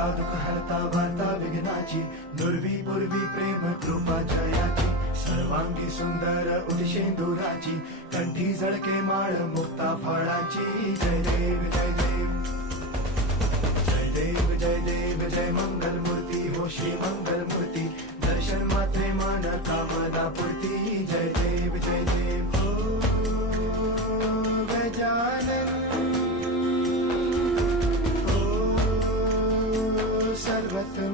हरता दुःख हरता वार्ता विघ्नाची, दुर्वी पूर्वी प्रेम कृपा जयाची, सर्वांगी सुंदर उदिशेंदुराची, कंठी झळके माळ मुक्ता फळाची. जय देव जय देव जय देव जय देव जय मंगल मूर्ती हो श्री मंगल मूर्ती, दर्शन मात्रे मन कामदा पूर्ती. जय देव जय देव हो गजानन सर्वत्र